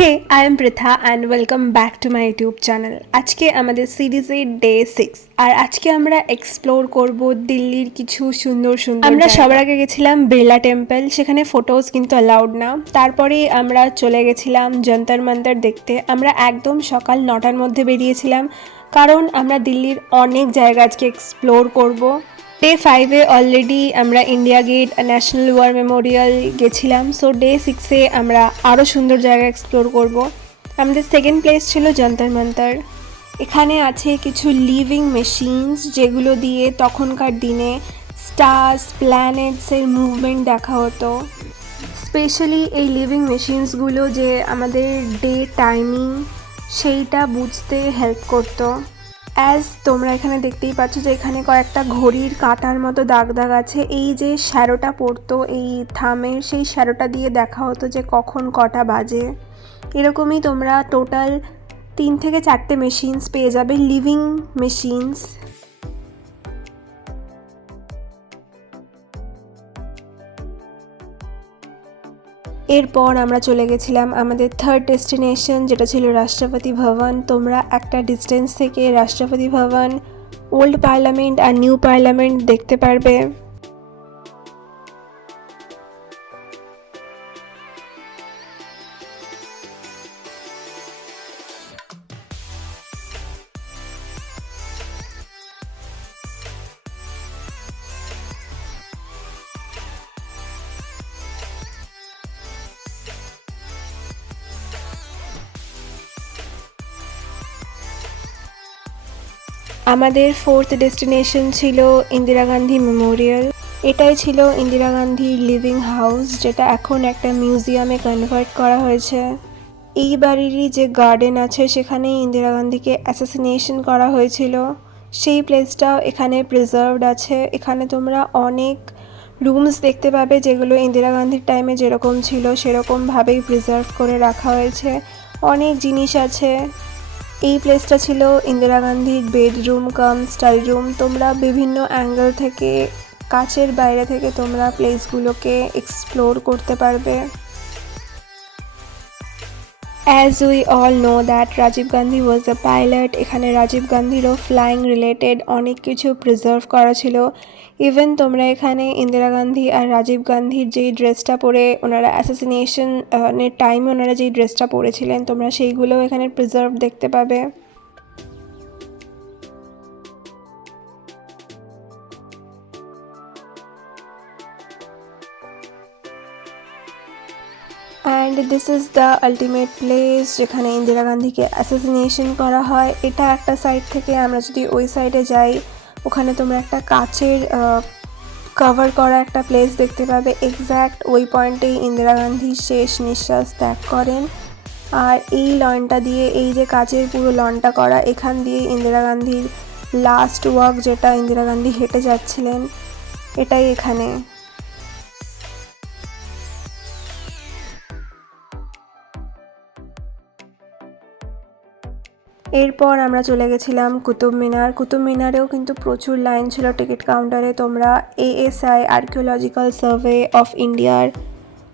Hey I am Pritha and welcome back to my YouTube channel. আজকে আমাদের সিরিজের day 6 আর আজকে আমরা এক্সপ্লোর করব দিল্লির কিছু সুন্দর সুন্দর আমরা সবার আগে গেছিলাম বিড়লা টেম্পল, সেখানে ফটোজ কিন্তু অ্যালাউড না। তারপরে আমরা চলে গেছিলাম যন্তর মন্তর দেখতে। আমরা একদম সকাল 9টার মধ্যে বেরিয়েছিলাম কারণ আমরা দিল্লির অনেক জায়গা আজকে এক্সপ্লোর করব। ডে 5-এ অলরেডি আমরা India Gate, National War Memorial গেছিলাম। সো ডে 6-এ আমরা আরও সুন্দর জায়গা এক্সপ্লোর করব। আমাদের সেকেন্ড প্লেস ছিল যন্তর মন্তর। এখানে আছে কিছু লিভিং মেশিনস যেগুলো দিয়ে তখনকার দিনে স্টার্স, প্ল্যানেটসের মুভমেন্ট দেখা হতো। স্পেশালি এই লিভিং মেশিনসগুলো যে আমাদের ডে টাইমিং সেইটা বুঝতে হেল্প করতো। অ্যাজ তোমরা এখানে দেখতেই পাচ্ছ যে এখানে কয়েকটা ঘড়ির কাঁটার মতো দাগ দাগ আছে। এই যে শ্যারোটা পড়তো এই থামের, সেই শ্যারোটা দিয়ে দেখা হতো যে কখন কটা বাজে। এরকমই তোমরা টোটাল 3 থেকে 4টে মেশিনস পেয়ে যাবে, লিভিং মেশিনস। এরপর আমরা চলে গেছিলাম আমাদের থার্ড ডেস্টিনেশন, যেটা ছিল রাষ্ট্রপতি ভবন। তোমরা একটা ডিস্টেন্স থেকে রাষ্ট্রপতি ভবন, ওল্ড পার্লামেন্ট আর নিউ পার্লামেন্ট দেখতে পারবে। আমাদের ফোর্থ ডেস্টিনেশন ছিল ইন্দিরা গান্ধী মেমোরিয়াল। এটাই ছিল ইন্দিরা গান্ধীর লিভিং হাউস, যেটা এখন একটা মিউজিয়ামে কনভার্ট করা হয়েছে। এই বাড়িরই যে গার্ডেন আছে সেখানেই ইন্দিরা গান্ধীকে অ্যাসাসিনেশন করা হয়েছিল। সেই প্লেসটাও এখানে প্রিজার্ভড আছে। এখানে তোমরা অনেক রুমস দেখতে পাবে যেগুলো ইন্দিরা গান্ধীর টাইমে যেরকম ছিল সেরকমভাবেই প্রিজার্ভ করে রাখা হয়েছে। অনেক জিনিস আছে। এই প্লেসটা ছিল ইন্দিরা গান্ধীর বেডরুম কাম স্টাডি রুম। তোমরা বিভিন্ন অ্যাঙ্গেল থেকে, কাচের বাইরে থেকে তোমরা প্লেসগুলোকে এক্সপ্লোর করতে পারবে। As we all know that Rajib Gandhi was a pilot, এখানে রাজীব গান্ধীরও ফ্লাইং রিলেটেড অনেক কিছু প্রিজার্ভ করা ছিল। ইভেন তোমরা এখানে ইন্দিরা গান্ধী আর রাজীব গান্ধীর যেই ড্রেসটা পরে ওনারা অ্যাসাসিনেশন এর টাইমে ওনারা যেই ড্রেসটা পরেছিলেন তোমরা সেইগুলোও এখানে প্রিজার্ভ দেখতে পাবে। And this is the ultimate place যেখানে ইন্দিরা গান্ধীকে অ্যাসাসিনেশন করা হয়। এটা একটা সাইড থেকে, আমরা যদি ওই সাইডে যাই ওখানে তোমরা একটা কাচের কভার করা একটা প্লেস দেখতে পাবে। এক্স্যাক্ট ওই পয়েন্টেই ইন্দিরা গান্ধী শেষ নিঃশ্বাস ত্যাগ করেন। আর এই লনটা দিয়ে, এই যে কাচের পুরো লনটা করা, এখান দিয়ে ইন্দিরা গান্ধীর লাস্ট ওয়াক, যেটা ইন্দিরা গান্ধী হেঁটে যাচ্ছিলেন, এটাই এখানে। এরপর আমরা চলে গেছিলাম কুতুব মিনার। কুতুব মিনারেও কিন্তু প্রচুর লাইন ছিল টিকিট কাউন্টারে। তোমরা ASI আর্কিওলজিক্যাল সার্ভে অফ ইন্ডিয়ার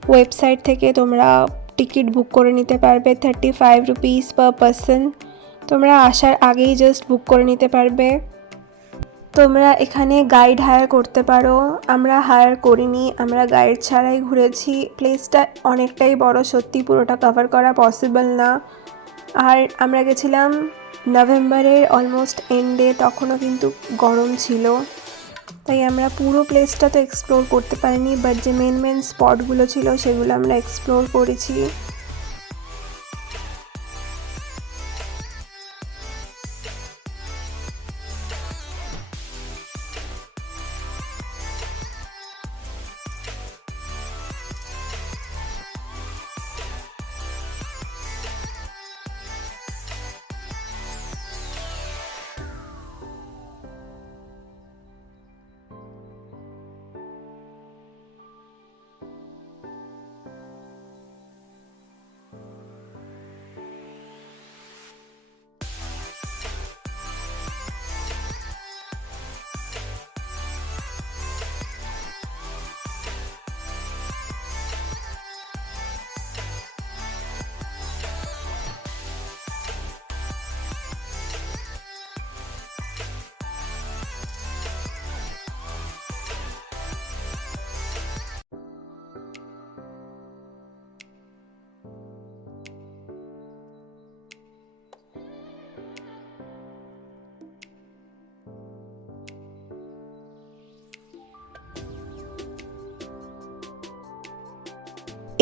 ওয়েবসাইট থেকে তোমরা টিকিট বুক করে নিতে পারবে 35 রুপিস পার পারসন। তোমরা আসার আগেই জাস্ট বুক করে নিতে পারবে। তোমরা এখানে গাইড হায়ার করতে পারো। আমরা হায়ার করিনি, আমরা গাইড ছাড়াই ঘুরেছি। প্লেসটা অনেকটাই বড়, সত্যি পুরোটা কভার করা পসিবল না। আর আমরা গেছিলাম নভেম্বরের অলমোস্ট এন্ডে, তখনও কিন্তু গরম ছিল, তাই আমরা পুরো প্লেসটা তো এক্সপ্লোর করতে পারিনি, বাট যে মেন মেন স্পটগুলো ছিল সেগুলো আমরা এক্সপ্লোর করেছি।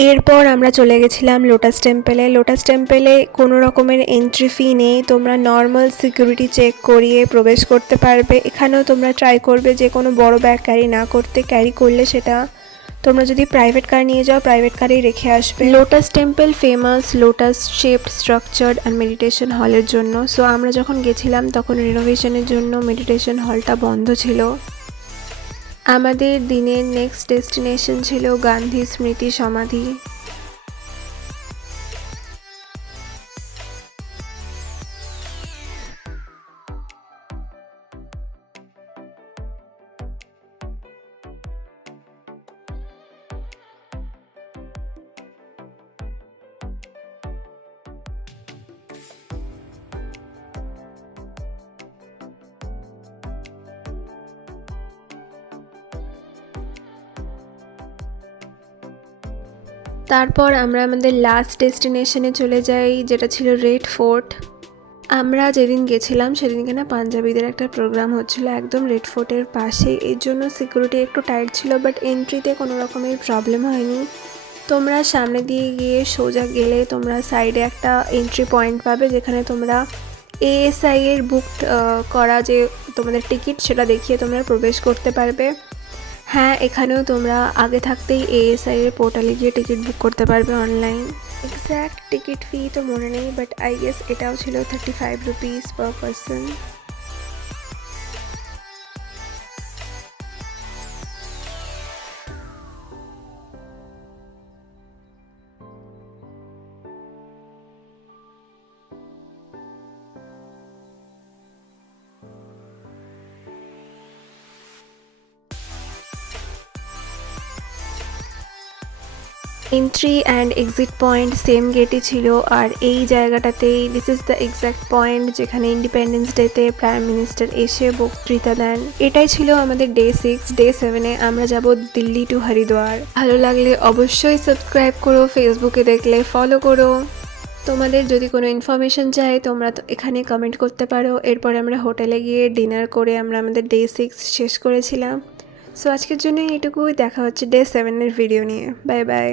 এরপর আমরা চলে গেছিলাম লোটাস টেম্পেলে। লোটাস টেম্পেলে কোনো রকমের এন্ট্রি ফি নেই, তোমরা নর্মাল সিকিউরিটি চেক করিয়ে প্রবেশ করতে পারবে। এখানেও তোমরা ট্রাই করবে যে কোনো বড় ব্যাগ ক্যারি না করতে, ক্যারি করলে সেটা তোমরা যদি প্রাইভেট কার নিয়ে যাও প্রাইভেট কারেই রেখে আসবে। Lotus temple famous lotus shaped structured and meditation হলের জন্য। সো আমরা যখন গেছিলাম তখন রিনোভেশনের জন্য মেডিটেশন হলটা বন্ধ ছিল। আমাদের দিনের নেক্সট ডেস্টিনেশন ছিল গান্ধী স্মৃতি সমাধি। তারপর আমরা আমাদের লাস্ট ডেস্টিনেশনে চলে যাই, যেটা ছিল রেড ফোর্ট। আমরা যেদিন গেছিলাম সেদিনকে না পাঞ্জাবিদের একটা প্রোগ্রাম হচ্ছিলো একদম রেড ফোর্টের পাশে, এর জন্য সিকিউরিটি একটু টাইট ছিল, বাট এন্ট্রিতে কোনো রকমের প্রবলেম হয়নি। তোমরা সামনে দিয়ে গিয়ে সোজা গেলে তোমরা সাইডে একটা এন্ট্রি পয়েন্ট পাবে, যেখানে তোমরা এএসআই এর বুক করা যে তোমাদের টিকিট সেটা দেখিয়ে তোমরা প্রবেশ করতে পারবে। হ্যাঁ, এখানেও তোমরা আগে থাকতেই এএসআই এর পোর্টালে গিয়ে টিকিট বুক করতে পারবে অনলাইন। এক্স্যাক্ট টিকিট ফি তো মনে নেই, বাট আই গেস এটাও ছিল 35 rupees per person. Entry and exit point same গেটই ছিল, আর এই জায়গাটাতেই this is the exact point যেখানে ইন্ডিপেন্ডেন্স ডেতে প্রাইম মিনিস্টার এসে বক্তৃতা দেন। এটাই ছিল আমাদের ডে 6। ডে 7-এ আমরা যাব দিল্লি টু হরিদ্বার। ভালো লাগলে অবশ্যই সাবস্ক্রাইব করো, ফেসবুকে দেখলে ফলো করো। তোমাদের যদি কোনো ইনফরমেশন চাই তোমরা তো এখানে কমেন্ট করতে পারো। এরপর আমরা হোটেলে গিয়ে ডিনার করে আমরা আমাদের ডে 6 শেষ করেছিলাম। সো আজকের জন্য এটুকুই, দেখা হচ্ছে ডে 7-এর ভিডিও নিয়ে। Bye bye.